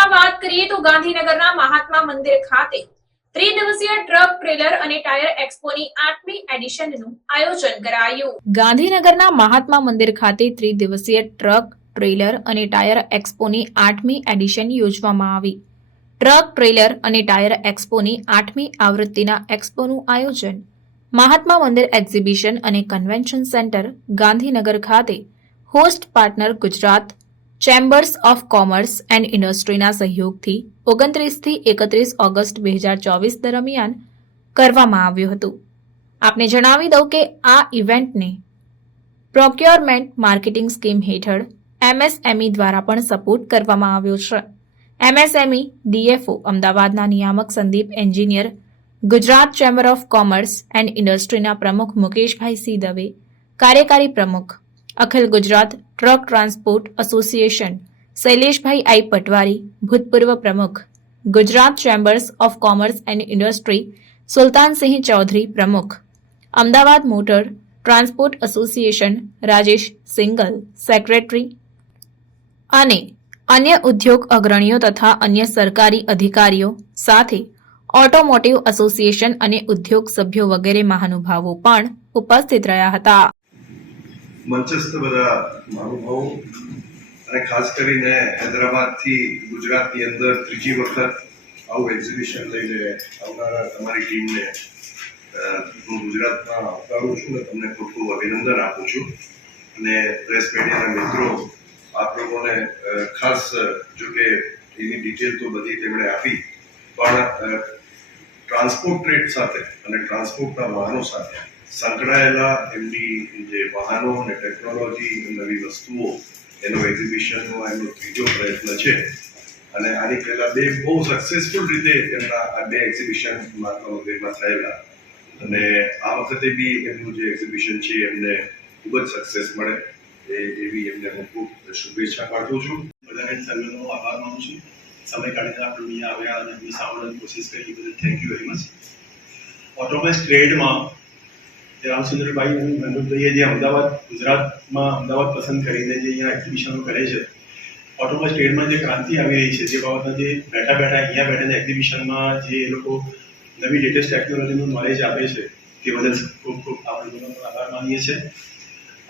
સમાચારમાં વાત કરીએ તો ગાંધીનગરના મહાત્મા મંદિર ખાતે ત્રિદિવસીય ટ્રક ટ્રેલર અને ટાયર એક્સપોની 8મી એડિશનનું આયોજન કરાયું. ગાંધીનગરના મહાત્મા મંદિર ખાતે ત્રિદિવસીય ટ્રક ટ્રેલર અને ટાયર એક્સપોની 8મી એડિશન યોજવામાં આવી. ટ્રક ટ્રેલર અને ટાયર એક્સપોની 8મી આવૃત્તિના એક્સપોનું આયોજન મહાત્મા મંદિર એક્ઝિબિશન અને કન્વેન્શન સેન્ટર ગાંધીનગર ખાતે host partner Gujarat chambers of commerce and ઇન્ડસ્ટ્રીના સહયોગથી 29 થી 31 ઓગસ્ટ 2024 દરમિયાન કરવામાં આવ્યું હતું. આપને જણાવી દઉં કે આ ઇવેન્ટને પ્રોક્યોરમેન્ટ માર્કેટિંગ સ્કીમ હેઠળ MSME દ્વારા પણ સપોર્ટ કરવામાં આવ્યો છે. MSME DFO અમદાવાદના નિયામક Sandeep Engineer, Gujarat chamber of commerce and ઇન્ડસ્ટ્રીના પ્રમુખ મુકેશભાઈ સી દવે, કાર્યકારી પ્રમુખ Akhil Gujarat truck transport association Shaileshbhai I Patwari, ભૂતપૂર્વ પ્રમુખ Gujarat chambers of commerce and industry Sultansinh Chaudhary, પ્રમુખ Ahmedabad motor transport association Rajesh Singhal, secretary અને અન્ય ઉદ્યોગ અગ્રણીઓ તથા અન્ય સરકારી અધિકારીઓ સાથે ઓટોમોટિવ એસોસિએશન અને ઉદ્યોગ સભ્યો વગેરે મહાનુભાવો પણ ઉપસ્થિત રહ્યા હતા. મંચસ્થ બધા મહાનુભાવો અને ખાસ કરીને હૈદરાબાદથી ગુજરાતની અંદર ત્રીજી વખત આવું એક્ઝિબિશન લઈને આવનારા તમારી ટીમને હું ગુજરાતમાં આવકારું છું અને તમને ખૂબ ખૂબ અભિનંદન આપું છું. અને પ્રેસ મીડિયાના મિત્રો આપ લોકોને ખાસ જો કે એની ડિટેલ તો બધી તેમણે આપી, પણ ટ્રાન્સપોર્ટ ટ્રેડ સાથે અને ટ્રાન્સપોર્ટના વાહનો સાથે સંકળાયેલા એમની જે વાહનો અને ટેકનોલોજી, નવી વસ્તુઓ, એનું એક્ઝિબિશનનો એમનો ત્રીજો પ્રયત્ન છે. અને આની પહેલા બે બહુ સક્સેસફુલ રીતે એમના આ બે એક્ઝિબિશન મહાત્મા મંદિરમાં થયેલા અને આ વખતે બી એમનું જે એક્ઝિબિશન છે એમને ખૂબ જ સક્સેસ મળે એવી એમને હું ખૂબ શુભેચ્છા પાઠવું છું. બધાને સર્વેનો આભાર માનું છું. સમય કાઢીને આપણે અહીંયા આવ્યા અને એમની સાંભળવાની કોશિશ કરી બદલ thank you very much. Automobile ટ્રેડમાં રામચંદ્રભાઈ અને મનોજભાઈએ જે ગુજરાતમાં અમદાવાદ પસંદ કરીને જે અહીંયા એક્ઝિબિશનો કરે છે, ઓટોમોબાઈલ ટ્રેડમાં જે ક્રાંતિ આવી રહી છે, જે બાબતના જે બેઠા અહીંયા બેઠા એક્ઝિબિશનમાં જે એ લોકો નવી લેટેસ્ટ ટેકનોલોજીનું નોલેજ આપે છે તે બદલ ખૂબ ખૂબ આપણે આભાર માનીએ છીએ.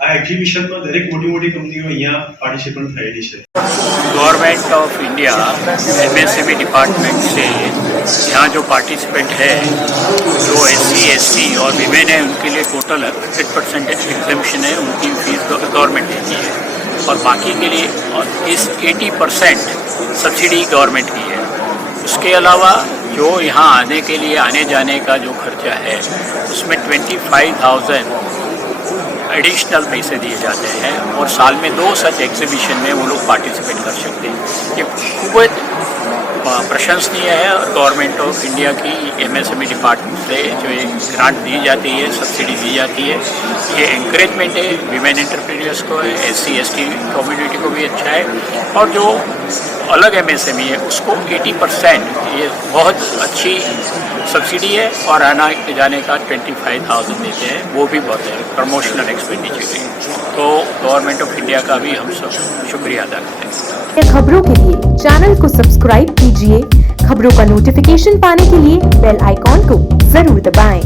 આ એક્ઝિબિશનમાં દરેક મોટી કંપનીઓ અહીંયા पार्टिसिपेंट થયેલી છે. Government of India MSME department से यहाँ जो पार्टिसिपेंट है, जो SC और वीमेन है, उनके लिए टोटल 100% एग्जामिशन है, उनकी फीस गवर्नमेंट देती है और बाकी के लिए इस 80% सब्सिडी गवर्नमेंट की है. उसके अलावा जो यहाँ आने के लिए आने जाने का जो खर्चा है उसमें 25,000 एडिशनल पैसे दिए जाते हैं और साल में 2 सच एग्जीबिशन में वो लोग पार्टिसिपेट कर सकते हैं. ये खूब प्रशंसनीय है और गवर्नमेंट ऑफ इंडिया की MSME डिपार्टमेंट से जो एक ग्रांट दी जाती है, सब्सिडी दी जाती है, ये एनकरेजमेंट है विमेन एंटरप्रेन्योर्स को है, SC/ST कम्युनिटी को भी अच्छा है. और जो अलग MSME है उसको 80% ये बहुत अच्छी सब्सिडी है और आना जाने का 25,000 देते हैं, वो भी बहुत है प्रमोशनल एक्सपेंडिचर है. तो गवर्नमेंट ऑफ इंडिया का भी हम सब शुक्रिया अदा करते हैं. खबरों के लिए चैनल को सब्सक्राइब कीजिए. खबरों का नोटिफिकेशन पाने के लिए बेल आइकॉन को जरूर दबाएं.